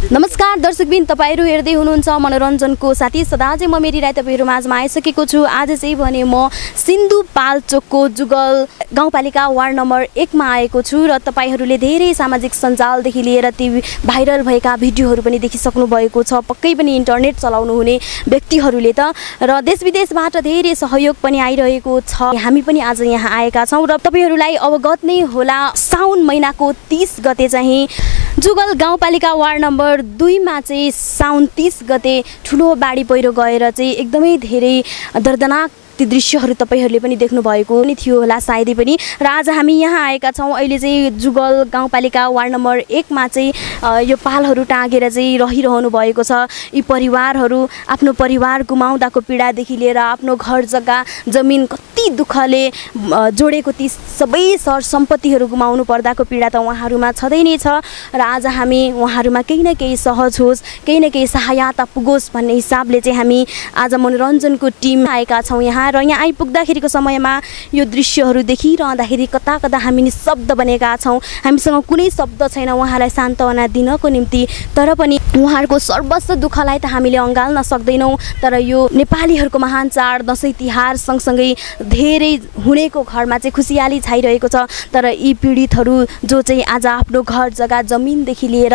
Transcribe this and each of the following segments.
नमस्कार दर्शकबिन, तपाईहरु हेर्दै हुनुहुन्छ मनोरञ्जनको साथी सदा चाहिँ म मेरी राई तपाईहरु माझमा आइसकेको छु। आज चाहिँ भने म सिन्धुपाल्चोकको जुगल गाउँपालिका वार्ड नम्बर 1 मा आएको छु र तपाईहरुले धेरै सामाजिक सञ्जालदेखि लिएर टिभी भाइरल भएका भिडियोहरु पनि देखिसक्नु भएको छ। पक्कै पनि इन्टरनेट चलाउनु हुने व्यक्तिहरुले त र देश विदेशबाट धेरै सहयोग पनि आइरहेको छ। हामी पनि आज यहाँ आएका छौं र तपाईहरुलाई अवगत नै होला साउन महिनाको 30 गते चाहिँ जुगल गाउँपालिका वार्ड नम्बर 2 मा चाहिँ साउन 30 गते ठुलो बाढी पहिरो गएर चाहिँ एकदमै धेरै दर्दनाक ती दृश्यहरु तपाईहरुले पनि देख्नु भएको नि थियो होला सायदै पनि। र आज हामी यहाँ आएका छौं। अहिले चाहिँ जुगल गाउँपालिका वार्ड नम्बर 1 मा चाहिँ यो पालहरु टाँगेर चाहिँ रहिरहनु भएको छ। यी परिवारहरु आफ्नो परिवार गुमाउँदाको पीडादेखि लिएर आफ्नो घर जग्गा जमिन कति दुःखले जोडेको ती सबै सर सम्पत्तिहरु गुमाउनु पर्दाको पीडा त उहाँहरुमा छँदै नै छ। र आज हामी उहाँहरुमा केही न केही सहज होस्, केही न केही सहायता पुगोस् भन्ने हिसाबले चाहिँ हामी आज मनोरञ्जनको टिम आएका छौं यहाँ। र यहाँ आइपुग्दाखेरिको समयमा यो दृश्यहरु देखिरहँदाखेरि कता कता हामी निशब्द बनेका छौं। हामीसँग कुनै शब्द छैन उहाँलाई सान्त्वना दिनको निम्ति, तर पनि उहाँहरुको सर्वस्व दुःखलाई त हामीले अँगाल्न सक्दैनौं। तर यो नेपालीहरुको महान चाड दशैं तिहार सँगसँगै धेरै हुनेको घरमा चाहिँ खुशियाली छाइरहेको छ। तर यी पीडितहरु जो चाहिँ आज आफ्नो घर जग्गा जमिनदेखि लिएर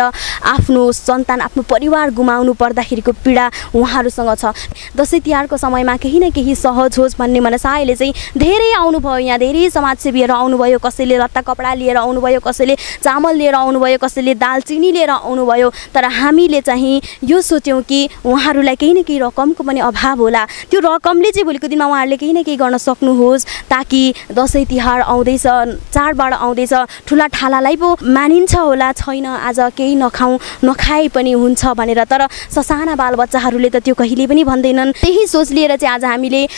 आफ्नो सन्तान आफ्नो परिवार गुमाउनु पर्दाखेरिको पीडा उहाँहरुसँग छ। दशैं तिहारको समयमा केही न केही सहज होस् भन्ने मनसायले चाहिँ धेरै आउनुभयो। यहाँ धेरै समाजसेवीहरु आउनुभयो, कसैले लत्ता कपडा लिएर आउनुभयो, कसैले चामल लिएर आउनुभयो, कसैले दालचिनी लिएर आउनुभयो। तर हामीले चाहिँ यो सोच्यौं कि उहाँहरुलाई केही न केही रकमको पनि अभाव होला, त्यो रकमले चाहिँ भोलिको दिनमा उहाँहरुले केही न केही गर्न सक्नुहोस् ताकि दशैं तिहार आउँदैछ, चाडबाड आउँदैछ, ठुला ठालालाई पो मानिन्छ होला छैन आज केही नखाए पनि हुन्छ भनेर। तर ससाना बालबच्चाहरुले त त्यो कहिले पनि भन्दैनन्। त्यही सोच लिएर चाहिँ आज हामीले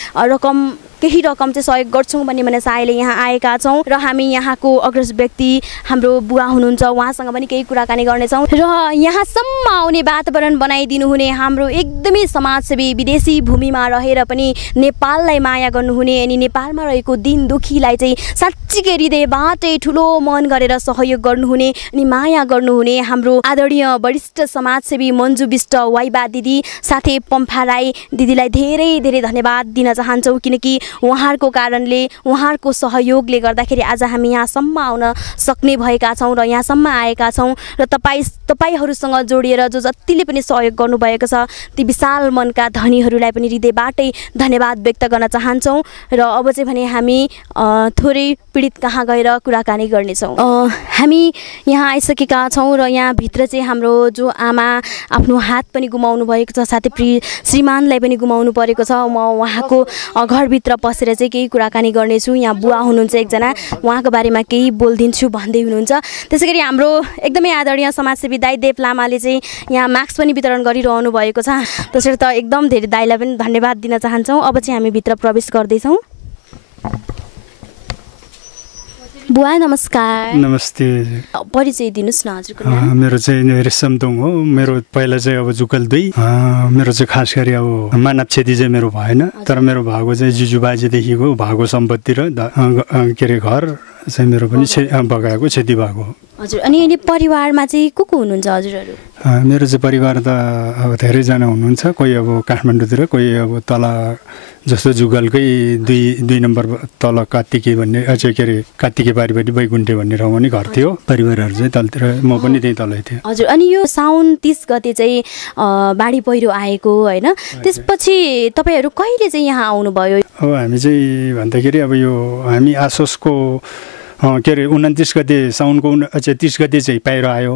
केही रकम चाहिँ सहयोग गर्छौं भन्ने मनसायले यहाँ आएका छौं। र हामी यहाँको अग्रज व्यक्ति हाम्रो बुवा हुनुहुन्छ, उहाँसँग पनि केही कुराकानी गर्नेछौं। र यहाँसम्म आउने वातावरण बनाइदिनु हुने हाम्रो एकदमै समाजसेवी विदेशी भूमिमा रहेर पनि नेपाललाई माया गर्नुहुने अनि नेपालमा रहेको दिन दुखीलाई चाहिँ साच्चै हृदयबाटै ठुलो मन गरेर सहयोग गर्नुहुने अनि माया गर्नुहुने हाम्रो आदरणीय वरिष्ठ समाजसेवी मन्जु बिष्ट वाइबा दिदी साथै पम्फा राई दिदीलाई धेरै धेरै धन्यवाद दिन चाहन्छौं, किनकि उहाँहरुको कारणले उहाँहरुको सहयोगले गर्दाखेरि आज हामी यहाँसम्म आउन सक्ने भएका छौं र यहाँसम्म आएका छौं। र तपाईहरुसँग जोडिएर जो जतिले पनि सहयोग गर्नुभएको छ ती विशाल मनका धनीहरुलाई पनि हृदयबाटै धन्यवाद व्यक्त गर्न चाहन्छौं। र अब चाहिँ भने हामी थोरै पीडित कहाँ गएर कुराकानी गर्नेछौं। हामी यहाँ आइसकेका छौं र यहाँ भित्र चाहिँ हाम्रो जो आमा आफ्नो हात पनि गुमाउनु भएको छ, साथै श्रीमानलाई पनि गुमाउनु परेको छ। म उहाँको घरभित्र पसेर चाहिँ केही कुराकानी गर्नेछु। यहाँ बुवा हुनुहुन्छ एकजना, उहाँको बारेमा केही बोल्दिन्छु भन्दै हुनुहुन्छ। त्यसैगरी हाम्रो एकदमै आदरणीय समाजसेवी दाइ देव लामाले चाहिँ यहाँ मास्क पनि वितरण गरिरहनु भएको छ। त्यसर्थ एकदम धेरै दाइलाई पनि धन्यवाद दिन चाहन्छौँ। अब चाहिँ हामी भित्र प्रवेश गर्दैछौँ। बुवा नमस्कार। नमस्ते। परिचय दिनुस् न हजुरको। मेरो चाहिँ रेशमदोङ हो। मेरो पहिला चाहिँ अब जुगल 2 मेरो चाहिँ खास गरी अब मानव क्षति चाहिँ मेरो भएन, तर मेरो भागो चाहिँ जुजुबाजेदेखिको भागो सम्पत्ति र के अरे घर चाहिँ मेरो पनि बगाएको क्षति भएको हो। हजुर, अनि परिवारमा चाहिँ को हुनुहुन्छ हजुरहरू? मेरो चाहिँ परिवार त अब धेरैजना हुनुहुन्छ। कोही अब काठमाडौँतिर, कोही अब तल जस्तो जुगलकै 2 नम्बर तल कात्तिके भन्ने के अरे कात्तिके पारिपट्टि बैकुण्ठे भन्ने ठाउँमा नि घर थियो। परिवारहरू चाहिँ तलतिर, म पनि त्यही तलै थिएँ। हजुर, अनि यो साउन 30 गते चाहिँ बाढी पहिरो आएको होइन, त्यसपछि तपाईहरु कहिले चाहिँ यहाँ आउनुभयो? अब हामी चाहिँ भन्दाखेरि अब यो हामी आसोसको के अरे 29 गते साउनको 30 गते चाहिँ पहिरो आयो।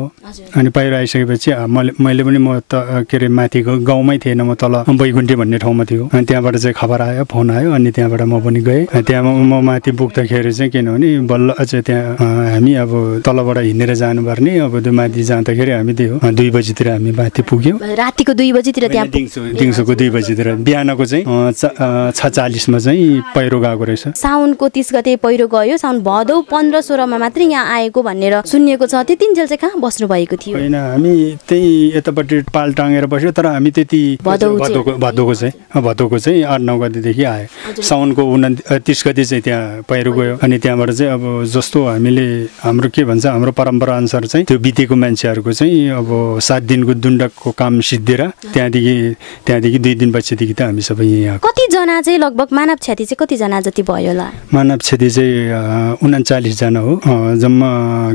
अनि पहिरो आइसकेपछि मैले पनि म त के अरे माथि गाउँमै थिएन, म तल बैकुण्ठे भन्ने ठाउँमा थियो। अनि त्यहाँबाट चाहिँ खबर आयो, फोन आयो, अनि त्यहाँबाट म पनि गएँ। त्यहाँ म माथि पुग्दाखेरि चाहिँ किनभने बल्ल त्यहाँ हामी अब तलबाट हिँडेर जानुपर्ने, अब त्यो माथि जाँदाखेरि हामी त्यो 2 बजीतिर हामी माथि पुग्यौँ। रातिको 2 बजीतिर त्यहाँ दिउँसोको 2 बजीतिर। बिहानको चाहिँ 6:40 मा चाहिँ पहिरो गएको रहेछ। साउनको 30 गते पहिरो गयो, साउन भदौ 15-16मा मात्रै यहाँ आएको भनेर सुनिएको छ। त्यतिन्जेल चाहिँ कहाँ बस्नु भएको थियो? होइन, हामी त्यही यतापट्टि पाल टाँगेर बस्यो, तर हामी त्यति भदौको चाहिँ 8-9 गतेदेखि आयो। साउनको 29 गते चाहिँ त्यहाँ पहिरो गयो। अनि त्यहाँबाट चाहिँ अब जस्तो हामीले हाम्रो के भन्छ, हाम्रो परम्परा अनुसार चाहिँ त्यो बितेको मान्छेहरूको चाहिँ अब 7 दिनको दुण्डको काम सिद्धिएर त्यहाँदेखि 2 दिन पछिदेखि त हामी सबै यहाँ। कतिजना चाहिँ लगभग मानव क्षति चाहिँ कतिजना जति भयो होला? मानव क्षति चाहिँ 39 जना हो। जम्मा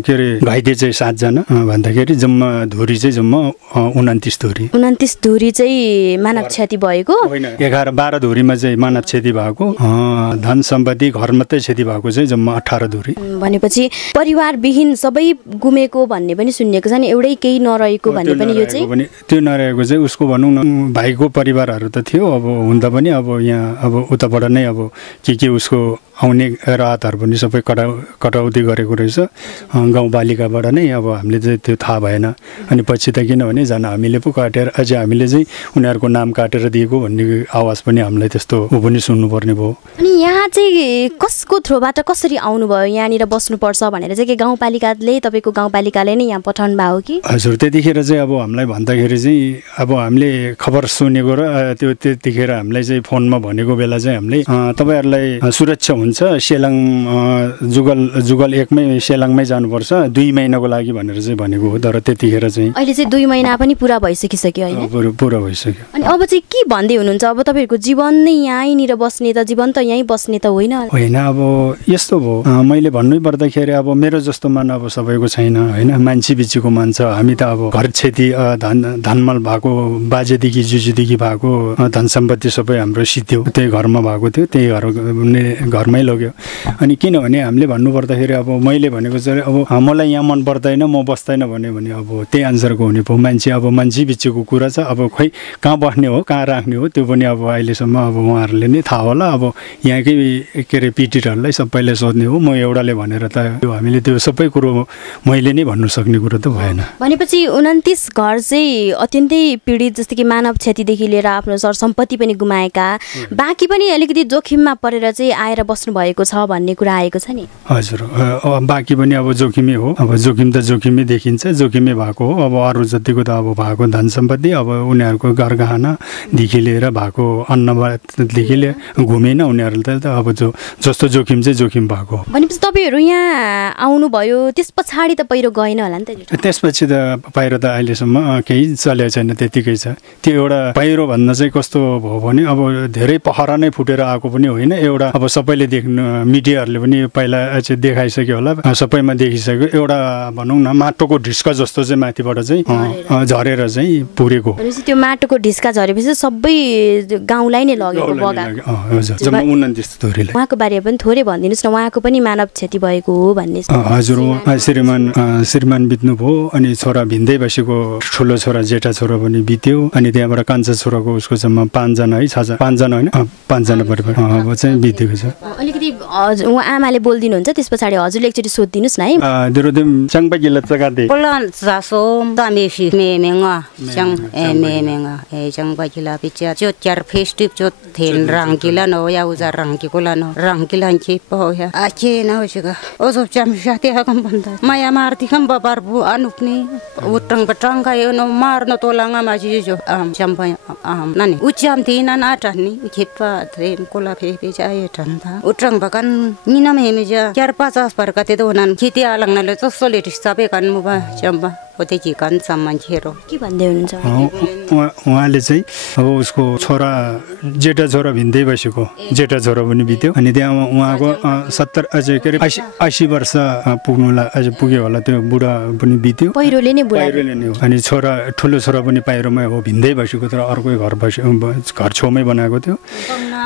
के अरे घाइते चाहिँ 7 जना भन्दाखेरि जम्मा धुरी चाहिँ जम्मा 29 धुरी। 29 धुरी चाहिँ मानव क्षति भएको? होइन, 11-12 धुरीमा चाहिँ मानव क्षति भएको। धन सम्पत्ति घर मात्रै क्षति भएको चाहिँ जम्मा 18 धुरी। भनेपछि परिवारविहीन सबै गुमेको भन्ने पनि सुनिएको छ नि, एउटै केही नरहेको भन्ने पनि यो चाहिँ? त्यो नरहेको चाहिँ उसको भनौँ न भाइको परिवारहरू त थियो। अब हुँदा पनि अब यहाँ अब उताबाट नै अब के उसको आउने राहतहरू पनि सबै कटौती गरेको रहेछ गाउँपालिकाबाट नै। अब हामीले चाहिँ त्यो थाहा भएन। अनि पछि त किनभने झन् हामीले पो काटेर अझै हामीले चाहिँ उनीहरूको नाम काटेर दिएको भन्ने आवाज पनि हामीलाई त्यस्तो ऊ पनि सुन्नुपर्ने भयो। अनि यहाँ चाहिँ कसको थ्रोबाट कसरी आउनुभयो यहाँनिर बस्नुपर्छ भनेर चाहिँ? के गाउँपालिकाले, तपाईँको गाउँपालिकाले नै यहाँ पठाउनु भयो कि? हजुर, त्यतिखेर चाहिँ अब हामीलाई भन्दाखेरि चाहिँ अब हामीले खबर सुनेको र त्यो त्यतिखेर हामीलाई चाहिँ फोनमा भनेको बेला चाहिँ हामीले तपाईँहरूलाई सुरक्षा हुन्छ, सेलाङ जुगल 1मै सेलाङमै जानुपर्छ 2 महिनाको लागि भनेर चाहिँ भनेको हो। तर त्यतिखेर चाहिँ अहिले चाहिँ 2 महिना पनि पुरा भइसकिसक्यो होइन? पुरा भइसक्यो। अनि अब चाहिँ के भन्दै हुनुहुन्छ? अब तपाईँहरूको जीवन नै यहीँनिर बस्ने त, जीवन त यहीँ बस्ने त होइन? होइन, अब यस्तो भयो, मैले भन्नै पर्दाखेरि अब मेरो जस्तो मन अब सबैको छैन होइन। मान्छे बिचीको मन छ। हामी त अब घर क्षति धनमल भएको, बाजेदेखि जुजूदेखि भएको धन सम्पत्ति सबै हाम्रो सिद्धियो, त्यही घरमा भएको थियो, त्यही घरमै लग्यो। अनि किनभने हामीले भन्नुपर्दाखेरि अब मैले भनेको चाहिँ अब मलाई यहाँ मन पर्दैन, म बस्दैन भने अब त्यही आन्सरको हुने भयो। मान्छे बिचको कुरा छ। अब खोइ कहाँ बस्ने हो, कहाँ राख्ने हो, त्यो पनि अब अहिलेसम्म अब उहाँहरूले नै थाहा होला। अब यहाँकै के अरे पिटिरहरूलाई सबैले सोध्ने हो। म एउटाले भनेर त हामीले त्यो सबै कुरो मैले नै भन्नु सक्ने कुरो त भएन। भनेपछि 29 घर चाहिँ अत्यन्तै पीडित, जस्तै कि मानव क्षतिदेखि लिएर आफ्नो सरसम्पत्ति पनि गुमाएका, बाँकी पनि अलिकति जोखिममा परेर चाहिँ आएर बस्नु भएको छ भन्ने कुरा आएको छ नि? हजुर, बाँकी पनि अब जोखिमै हो। अब जोखिम त जोखिमै देखिन्छ, जोखिमै भएको हो। अब अरू जतिको त अब भएको धन सम्पत्ति, अब उनीहरूको गरगहनादेखि लिएर भएको अन्नबाटदेखि लिएर घुमेन उनीहरू त अब जस्तो जोखिम चाहिँ जोखिम भएको हो। भनेपछि तपाईँहरू यहाँ आउनुभयो, त्यस पछाडि त पहिरो गएन होला नि त? त्यसपछि त पहिरो त अहिलेसम्म केही चलेको छैन, त्यतिकै छ। त्यो एउटा पहिरो भन्न चाहिँ कस्तो भयो भने अब धेरै पहरा नै फुटेर आएको पनि होइन। एउटा अब सबैले देख्नु, मिडियाहरूले पनि पहिला चाहिँ देखाइसक्यो होला, सबैमा देखिसक्यो। एउटा भनौँ न माटोको ढिस्का जस्तो चाहिँ माथिबाट चाहिँ झरेर चाहिँ पुरेको। त्यो माटोको ढिस्का झरेपछि सबै गाउँलाई नै लगेको बगा? हजुर, जम्मा 29 धुरीलाई। उहाँको बारेमा पनि थोरै भनिदिनुहोस् न, उहाँको पनि मानव क्षति भएको हो भन्ने? हजुर, श्रीमान बित्नु भयो। अनि छोरा भिन्दै बसेको ठुलो छोरा जेठा छोरा पनि बित्यो। अनि त्यहाँबाट कान्छा छोराको उसको जम्मा 5 जना है, 5 जना होइन, 5 जना परिवार अब चाहिँ बितेको छ। अलिकति उहाँ आमाले बोलिदिनुहुन्छ, त्यस पछाडि हजुरले एकचोटि सोधिदिनुहोस् न है। दिरोदेम चङपाकिला चगाते Polan sasom dami fi menga chang menga changpakiला पिचा जो चार फेस्टिव जो थेन रंगीला नो या उजा रंगीला नो रंगीला की पोया आचे ना होशिका ओ सब चमशाते हम बंदा माया मारती हम बाबारबु अनुपनी उटंग बटंग का यो नो मार न तोलांगा माजी जो चंपा नानी उच्चाम तीना नाटनी खेपा थेन कोला फे पे जाए ठंडा उटंग बकन नीना में मेजा 4-5 पर कते तो नन खेती आलंग न ले तो सोलेट सबै कान मुबा चंपा ओतेकी कान सम्मान खेरो के भन्दै हुनुहुन्छ? उहाँले चाहिँ अब उसको छोरा जेठा छोरा भिन्दै बसेको जेठा छोरा पनि बित्यो। अनि त्यहाँ उहाँको 70 अझै के अरे 80 वर्ष पुग्नुलाई अझै पुग्यो होला, त्यो बुढा पनि बित्यो, पहिरोले नै हो। अनि छोरा ठुलो छोरा पनि पहिरोमै हो, भिन्दै बसेको, तर अर्कै घर छेउमै बनाएको थियो।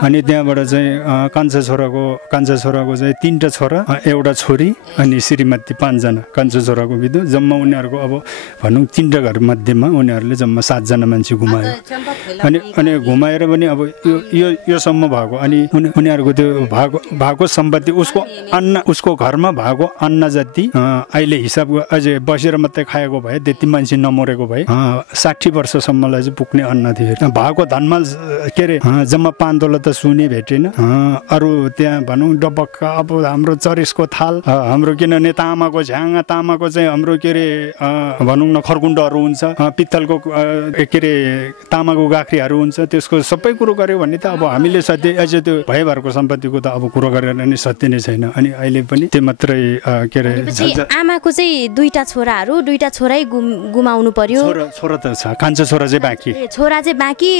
अनि त्यहाँबाट चाहिँ कान्छा छोराको चाहिँ 3टा छोरा, एउटा छोरी, अनि श्रीमती 5 जना कान्छा छोराको बित्यो। जम्मा उनीहरूको अब भनौँ 3 घरमध्येमा उनीहरूले जम्मा 7 जना मान्छे गुमायो। अनि घुमाएर पनि अब योसम्म भएको अनि उनीहरूको त्यो भएको सम्पत्ति उसको घरमा भएको अन्न जति अहिले हिसाब अझै बसेर मात्रै खाएको भए त्यति मान्छे नमरेको भए 60 वर्षसम्मलाई चाहिँ पुग्ने अन्न थियो। भएको धनमाल के अरे जम्मा 5 तोला त सुने भेटेन। अरू त्यहाँ भनौँ डबक्का अब हाम्रो चरेसको थाल हाम्रो किनभने तामाको झ्याङ तामाको चाहिँ हाम्रो के अरे भनौँ न खरकुण्डहरू हुन्छ पित्तलको के अरे तामाको गाख्रीहरू हुन्छ त्यसको सबै कुरो गर्यो भने त अब हामीले सत्य अझै त्यो भएभरको सम्पत्तिको त अब कुरो गरेर नि सत्य नै छैन। अनि अहिले पनि त्यो मात्रै के अरे आमाको चाहिँ 2टा छोराहरू 2टा छोरै गुमाउनु पर्यो। छोरा त छ कान्छो छोरा चाहिँ बाँकी छोरा चाहिँ बाँकी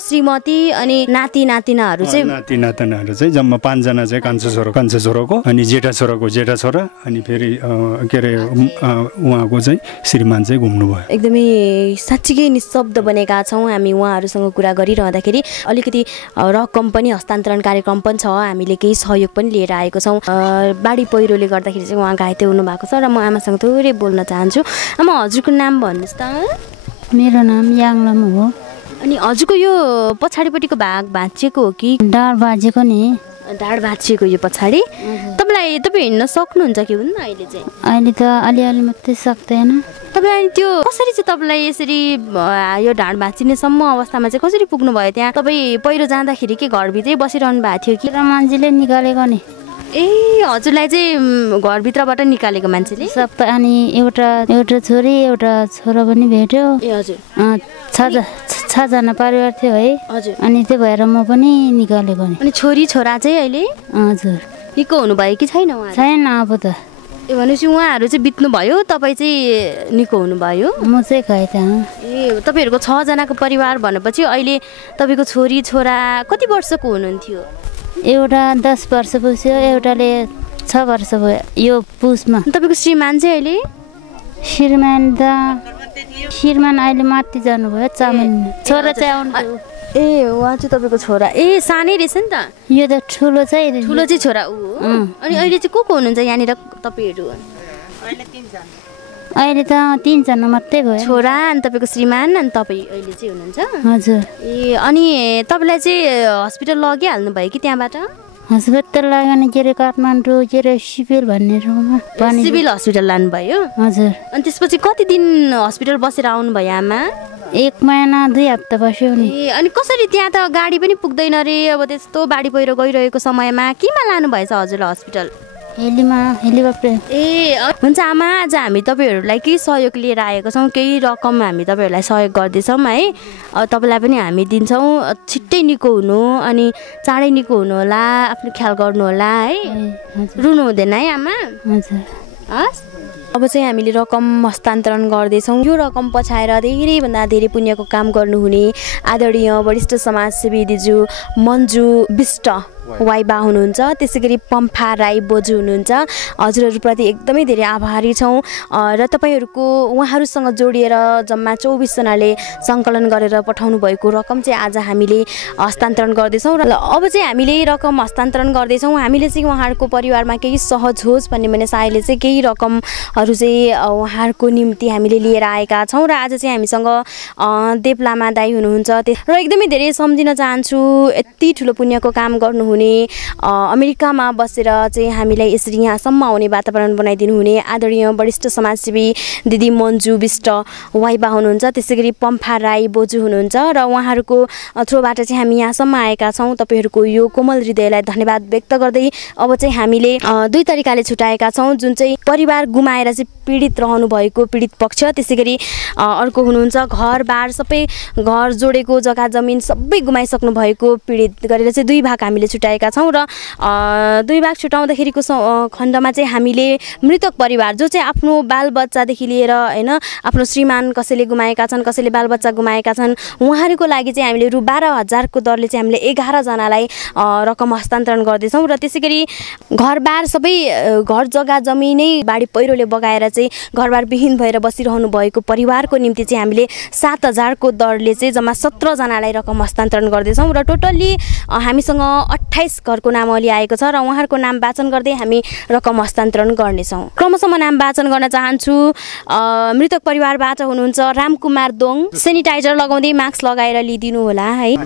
श्रीमती अनि नाति नातिनाहरू चाहिँ जम्मा 5 जना चाहिँ कान्छो छोराको अनि जेठा छोरा अनि फेरि के अरे उहाँको चाहिँ श्रीमान चाहिँ घुम्नुभयो। एकदमै साँच्चीकै निशब्द बनेका छौँ हामी उहाँहरूसँग कुरा गरिरहँदाखेरि। अलिकति रकम पनि हस्तान्तरण कार्यक्रम पनि छ, हामीले केही सहयोग पनि लिएर आएको छौँ। बाढी पहिरोले गर्दाखेरि चाहिँ उहाँ घाइते हुनुभएको छ र म आमासँग थोरै बोल्न चाहन्छु। आमा हजुरको नाम भन्नुहोस् त। मेरो नाम याङलम हो। अनि हजुरको यो पछाडिपट्टिको भाग भाँचिएको हो कि? ढाड भाँचिएको नि। ढाड भाँचिएको यो पछाडि तपाईँ हिँड्न सक्नुहुन्छ कि हुन्न अहिले चाहिँ? अहिले त अलिअलि मात्रै सक्दैन। तपाईँ त्यो कसरी चाहिँ तपाईँलाई यसरी यो ढाड भाँचिनेसम्म अवस्थामा चाहिँ कसरी पुग्नुभयो? त्यहाँ तपाईँ पहिरो जाँदाखेरि के घरभित्रै बसिरहनु भएको थियो कि? मान्छेले निकालेको नि। ए हजुरलाई चाहिँ घरभित्रबाट निकालेको मान्छेले? सबै। अनि एउटा छोरी एउटा छोरा पनि भेट्यो। ए हजुर। 6 जना परिवार थियो है। हजुर। अनि त्यो भएर म पनि निकालेको नि। अनि छोरी छोरा चाहिँ अहिले? हजुर। निको हुनुभयो कि छैन उहाँ? छैन अब त। ए भनेपछि उहाँहरू चाहिँ बित्नु भयो, तपाईँ चाहिँ निको हुनुभयो? म चाहिँ घाइते। ए तपाईँहरूको 6 जनाको परिवार भनेपछि अहिले तपाईँको छोरी छोरा कति वर्षको हुनुहुन्थ्यो? एउटा 10 वर्ष पुग्यो, एउटाले 6 वर्ष भयो यो पुसमा। तपाईँको श्रीमान चाहिँ अहिले? श्रीमान अहिले माथि जानुभयो। छोरा चाहिँ आउनु। ए उहाँ चाहिँ तपाईँको छोरा। ए सानै रहेछ नि त। यो त ठुलो चाहिँ छोरा ऊ हो। अनि अहिले चाहिँ को हुनुहुन्छ यहाँनिर तपाईँहरू? अहिले त 3 जना मात्रै भयो। छोरा अनि तपाईँको श्रीमान अनि तपाईँ अहिले चाहिँ हुनुहुन्छ? हजुर। ए अनि तपाईँलाई चाहिँ हस्पिटल लगिहाल्नु भयो कि त्यहाँबाट? हस्पिटल लाग्यो के अरे काठमाडौँ के अरे सिभिल भन्ने ठाउँमा। सिभिल हस्पिटल लानुभयो? हजुर। अनि त्यसपछि कति दिन हस्पिटल बसेर आउनुभयो आमा? 1 महिना 2 हप्ता बस्यो नि। ए अनि कसरी त्यहाँ त गाडी पनि पुग्दैन रे अब त्यस्तो बाढी पहिरो गइरहेको समयमा केमा लानु भएछ हजुरलाई हस्पिटल? हेलिकप्टर। ए हुन्छ आमा, आज हामी तपाईँहरूलाई केही सहयोग लिएर आएको छौँ, केही रकम हामी तपाईँहरूलाई सहयोग गर्दैछौँ है। तपाईँलाई पनि हामी दिन्छौँ। छिट्टै निको हुनु अनि चाँडै निको हुनु होला, आफ्नो ख्याल गर्नु होला है। रुनु हुँदैन है आमा? हजुर। हस् अब चाहिँ हामीले रकम हस्तान्तरण गर्दैछौँ। यो रकम पछाएर धेरैभन्दा धेरै पुण्यको काम गर्नुहुने आदरणीय वरिष्ठ समाजसेवी दिजु मन्जु विष्ट वाइबा हुनुहुन्छ, त्यसै गरी पम्फा राई बोजू हुनुहुन्छ। हजुरहरूप्रति एकदमै धेरै आभारी छौँ र तपाईँहरूको उहाँहरूसँग जोडिएर जम्मा 24 जनाले सङ्कलन गरेर पठाउनु भएको रकम चाहिँ आज हामीले हस्तान्तरण गर्दैछौँ। र अब चाहिँ हामीले रकम हस्तान्तरण गर्दैछौँ। हामीले चाहिँ उहाँहरूको परिवारमा केही सहज होस् भन्ने भने सायले चाहिँ केही रकमहरू चाहिँ उहाँहरूको निम्ति हामीले लिएर आएका छौँ। र आज चाहिँ हामीसँग देव लामा दाई हुनुहुन्छ र एकदमै धेरै सम्झिन चाहन्छु यति ठुलो पुण्यको काम गर्नुहुने अमेरिकामा बसेर चाहिँ हामीलाई यसरी यहाँसम्म आउने वातावरण बनाइदिनु हुने आदरणीय वरिष्ठ समाजसेवी दिदी मन्जु विष्ट वाइबा हुनुहुन्छ, त्यसै गरी पम्फा राई बोजू हुनुहुन्छ र उहाँहरूको थ्रुबाट चाहिँ हामी यहाँसम्म आएका छौँ। तपाईँहरूको यो कोमल हृदयलाई धन्यवाद व्यक्त गर्दै अब चाहिँ हामीले 2 तरिकाले छुटाएका छौँ। जुन चाहिँ परिवार गुमाएर चाहिँ पीडित रहनु भएको पीडित पक्ष, त्यसै गरी अर्को हुनुहुन्छ घरबार सबै घर जोडेको जग्गा जमिन सबै गुमाइसक्नु भएको पीडित गरेर चाहिँ 2 भाग हामीले छुटाएका छौँ। र 2 भाग छुटाउँदाखेरिको खण्डमा चाहिँ हामीले मृतक परिवार जो चाहिँ आफ्नो बालबच्चादेखि लिएर होइन आफ्नो श्रीमान कसैले गुमाएका छन्, कसैले बालबच्चा गुमाएका छन्, उहाँहरूको लागि चाहिँ हामीले रु 12,000 को दरले चाहिँ हामीले 11 जनालाई रकम हस्तान्तरण गर्दैछौँ। र त्यसै गरी घरबार सबै घर जग्गा जमिनै बाढी पहिरोले बगाएर चाहिँ घरबार विहीन भएर बसिरहनु भएको परिवारको निम्ति चाहिँ हामीले 7,000 को दरले चाहिँ जम्मा 17 जनालाई रकम हस्तान्तरण गर्दैछौँ र टोटल्ली हामीसँग 28 घरको नामावली आएको छ र उहाँहरूको नाम वाचन गर्दै हामी रकम हस्तान्तरण गर्नेछौँ। क्रमशः म नाम वाचन गर्न चाहन्छु। मृतक परिवारबाट हुनुहुन्छ रामकुमार दोङ, सेनिटाइजर लगाउँदै मास्क लगाएर लिदिनु होला है।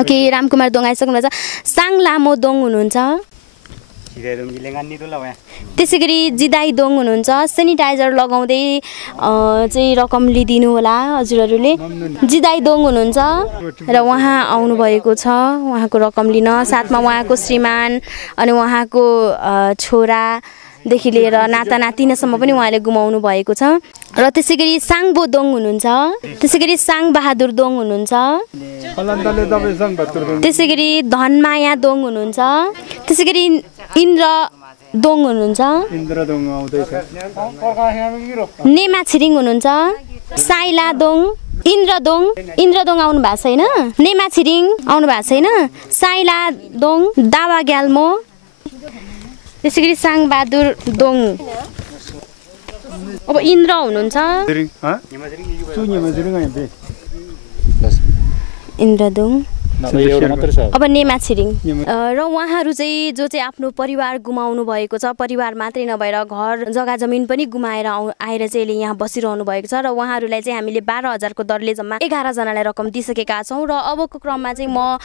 ओके, रामकुमार दोङ आइसक्नुहुन्छ। साङ लामो दोङ हुनुहुन्छ, त्यसै गरी जिदाई दोङ हुनुहुन्छ, सेनिटाइजर लगाउँदै चाहिँ रकम लिदिनु होला हजुरहरूले। जिदाई दोङ हुनुहुन्छ र उहाँ आउनुभएको छ उहाँको रकम लिन, साथमा उहाँको श्रीमान अनि उहाँको छोरादेखि लिएर नाता नातिनासम्म पनि उहाँले गुमाउनु भएको छ। र त्यसै गरी साङबो दोङ हुनुहुन्छ, त्यसै गरी साङ बहादुर दोङ हुनुहुन्छ, त्यसै गरी धनमाया दोङ हुनुहुन्छ, त्यसै गरी इन्द्र दोङ हुनुहुन्छ, नेमा छिरिङ हुनुहुन्छ, साइला दोङ, इन्द्र दोङ आउनु भएको छैन, नेमा छिरिङ आउनु भएको छैन, साइला दोङ, दावा ग्याल्मो, त्यसै गरी साङ बहादुर दोङ। अब इन्द्र हुनुहुन्छ, इन्द्र दोङ, अब नेमा छिरिङ र उहाँहरू चाहिँ जो चाहिँ आफ्नो परिवार गुमाउनु भएको छ, परिवार मात्रै नभएर घर जग्गा जमिन पनि गुमाएर आएर चाहिँ अहिले यहाँ बसिरहनु भएको छ र उहाँहरूलाई चाहिँ हामीले 12,000 को दरले जम्मा 11 जनालाई रकम दिइसकेका छौँ। र अबको क्रममा चाहिँ म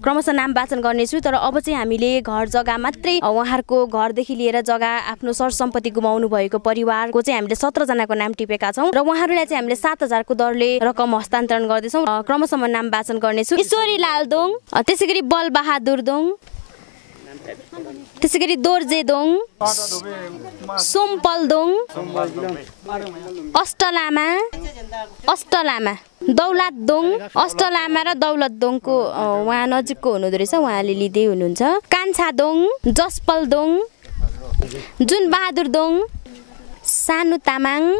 क्रमशः नाम वाचन गर्नेछु, तर अब चाहिँ हामीले घर जग्गा मात्रै उहाँहरूको घरदेखि लिएर जग्गा आफ्नो सरसम्पत्ति गुमाउनु भएको परिवारको चाहिँ हामीले 17 जनाको नाम टिपेका छौँ र उहाँहरूलाई चाहिँ हामीले 7,000 को दरले रकम हस्तान्तरण गर्दैछौँ। क्रमशः म नाम वाचन गर्नेछु। ईश्वरी लाल दोङ, त्यसै गरी बल बहादुर दोङ, त्यसै गरी दोर्जे दोङ, सोमपल दोङ, अष्टलामा, दौलत दोङ, अष्टलामा र दौलत दोङको उहाँ नजिकको हुनुहुँदो रहेछ, उहाँले लिँदै हुनुहुन्छ। कान्छा दोङ, जसपल दोङ, जुन बहादुर दोङ, सानु तामाङ,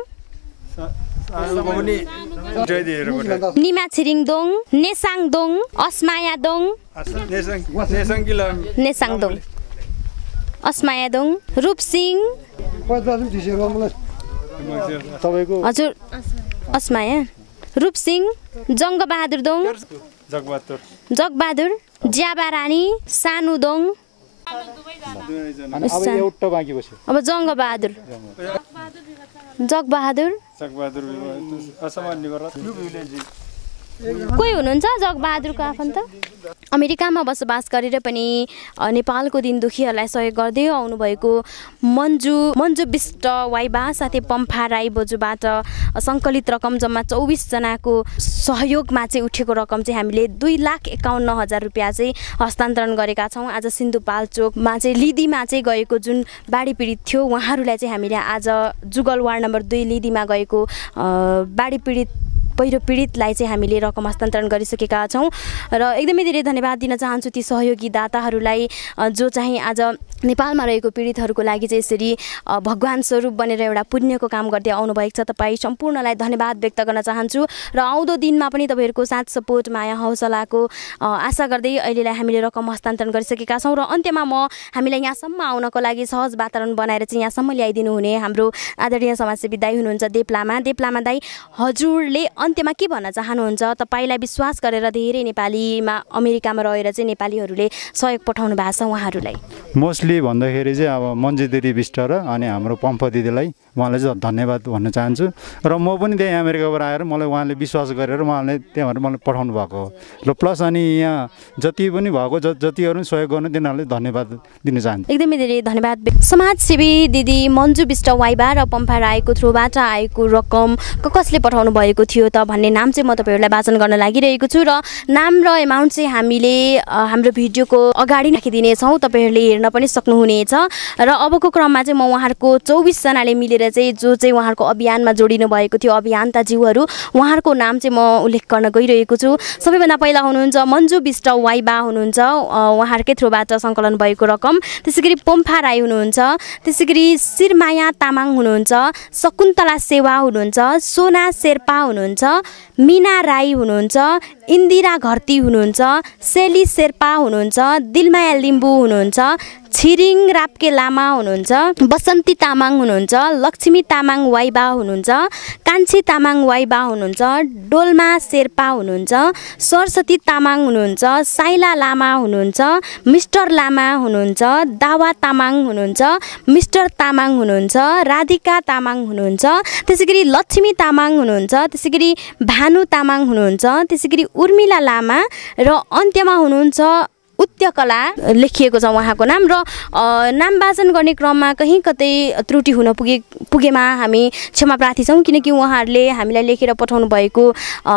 निमा छिरिङ दोङ, नेसाङ दोङ, अस्माया दोङ, नेसाङ दोङ, अस्माया दोङ, रूपसिंह, हजुर अस्माया, रूपसिंह, जङ्गबहादुर दोङ, जगबहादुर, ज्याबा रानी, सानु दोङ, अब जङ्गबहादुर, जगबहादुर कोही हुनुहुन्छ जगबहादुरको आफन्त? अमेरिकामा बसोबास गरेर पनि नेपालको दिन दुखीहरूलाई सहयोग गर्दै आउनुभएको मन्जु बिष्ट वाइबा साथै पम्फा राई बोजूबाट सङ्कलित रकम जम्मा 24 जनाको सहयोगमा चाहिँ उठेको रकम चाहिँ हामीले 2,51,000 रुपियाँ चाहिँ हस्तान्तरण गरेका छौँ। आज सिन्धुपाल्चोकमा चाहिँ लिदीमा चाहिँ गएको जुन बाढी पीडित थियो उहाँहरूलाई चाहिँ हामीले आज जुगल वार्ड नम्बर 2 लिदीमा गएको बाढी पीडित पहिरो पीडितलाई चाहिँ हामीले रकम हस्तान्तरण गरिसकेका छौँ र एकदमै धेरै धन्यवाद दिन चाहन्छु ती सहयोगी दाताहरूलाई जो चाहिँ आज नेपालमा रहेको पीडितहरूको लागि चाहिँ यसरी भगवान स्वरूप बनेर एउटा पुण्यको काम गर्दै आउनुभएको छ। तपाईँ सम्पूर्णलाई धन्यवाद व्यक्त गर्न चाहन्छु र आउँदो दिनमा पनि तपाईँहरूको साथ सपोर्ट माया हौसलाको आशा गर्दै अहिलेलाई हामीले रकम हस्तान्तरण गरिसकेका छौँ र अन्त्यमा म हामीलाई यहाँसम्म आउनको लागि सहज वातावरण बनाएर चाहिँ यहाँसम्म ल्याइदिनु हुने हाम्रो आदरणीय समाजसेवी दाइ हुनुहुन्छ देव लामा दाइ, हजुरले अन्त्यमा के भन्न चाहनुहुन्छ? तपाईँलाई विश्वास गरेर धेरै नेपालीमा अमेरिकामा रहेर चाहिँ नेपालीहरूले सहयोग पठाउनु भएको छ उहाँहरूलाई। मोस्टली भन्दाखेरि चाहिँ अब मन्जु दिदी बिष्ट र अनि हाम्रो पम्फ दिदीलाई उहाँलाई चाहिँ धन्यवाद भन्न चाहन्छु र म पनि त्यही अमेरिकाबाट आएर मलाई उहाँले विश्वास गरेर उहाँले त्यहाँबाट मलाई पठाउनु भएको हो र प्लस अनि यहाँ जति पनि भएको जतिहरू पनि सहयोग गर्नु तिनीहरूले धन्यवाद दिन चाहन्छु। एकदमै धेरै धन्यवाद। समाजसेवी दिदी मन्जु बिष्ट वाइबा र पम्फा राईको थ्रुबाट आएको रकम कसले पठाउनु भएको थियो त भन्ने नाम चाहिँ म तपाईँहरूलाई वाचन गर्न लागिरहेको छु र नाम र एमाउन्ट चाहिँ हामीले हाम्रो भिडियोको अगाडि राखिदिनेछौँ, तपाईँहरूले हेर्न पनि सक्नुहुनेछ र अबको क्रममा चाहिँ म उहाँहरूको 24 जनाले मिलेर चाहिँ जो चाहिँ उहाँहरूको अभियानमा जोडिनु भएको थियो अभियन्ताज्यूहरू उहाँहरूको नाम चाहिँ म उल्लेख गर्न गइरहेको छु। सबैभन्दा पहिला हुनुहुन्छ मन्जु बिष्ट वाइबा हुनुहुन्छ, उहाँहरूकै थ्रुबाट सङ्कलन भएको रकम। त्यसै गरी पम्फा राई हुनुहुन्छ, त्यसै गरी शिरमाया तामाङ हुनुहुन्छ, शकुन्तला सेवा हुनुहुन्छ, सोना शेर्पा हुनुहुन्छ, मिना राई हुनुहुन्छ, इन्दिरा घरती हुनुहुन्छ, सेली शेर्पा हुनुहुन्छ, दिलमाया लिम्बू हुनुहुन्छ, छिरिङ राप्के लामा हुनुहुन्छ, बसन्ती तामाङ हुनुहुन्छ, लक्ष्मी तामाङ वाइबा हुनुहुन्छ, कान्छी तामाङ वाइबा हुनुहुन्छ, डोल्मा शेर्पा हुनुहुन्छ, सरस्वती तामाङ हुनुहुन्छ, साइला लामा हुनुहुन्छ, मिस्टर लामा हुनुहुन्छ, दावा तामाङ हुनुहुन्छ, मिस्टर तामाङ हुनुहुन्छ, राधिका तामाङ हुनुहुन्छ, त्यसैगरी लक्ष्मी तामाङ हुनुहुन्छ, त्यसैगरी भानु तामाङ हुनुहुन्छ, त्यसैगरी उर्मिला लामा र अन्त्यमा हुनुहुन्छ उत्त्यकला लेखिएको छ उहाँको नाम। र नाम वाचन गर्ने क्रममा कहीँ कतै त्रुटि हुन पुगेमा हामी क्षमा प्रार्थी छौँ, किनकि उहाँहरूले हामीलाई लेखेर पठाउनु भएको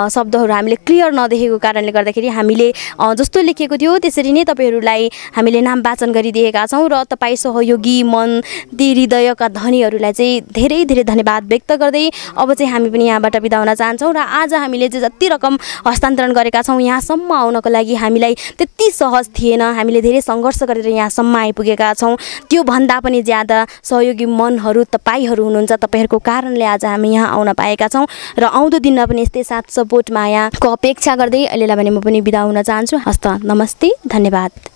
शब्दहरू हामीले क्लियर नदेखेको कारणले गर्दाखेरि हामीले जस्तो लेखेको थियो त्यसरी नै तपाईँहरूलाई हामीले नाम वाचन गरिदिएका छौँ। र तपाईँ सहयोगी मन ती हृदयका धनीहरूलाई चाहिँ धेरै धेरै धन्यवाद व्यक्त गर्दै अब चाहिँ हामी पनि यहाँबाट बिदा हुन चाहन्छौँ। र आज हामीले चाहिँ जति रकम हस्तान्तरण गरेका छौँ यहाँसम्म आउनको लागि हामीलाई त्यति सहज थिएन, हामीले धेरै सङ्घर्ष गरेर यहाँसम्म आइपुगेका छौँ। त्यो भन्दा पनि ज्यादा सहयोगी मनहरू तपाईँहरू हुनुहुन्छ, तपाईँहरूको कारणले आज हामी यहाँ आउन पाएका छौँ। र आउँदो दिनमा पनि यस्तै साथ सपोर्ट मायाको अपेक्षा गर्दै अहिलेलाई भने म पनि बिदा हुन चाहन्छु। हस्त नमस्ते, धन्यवाद।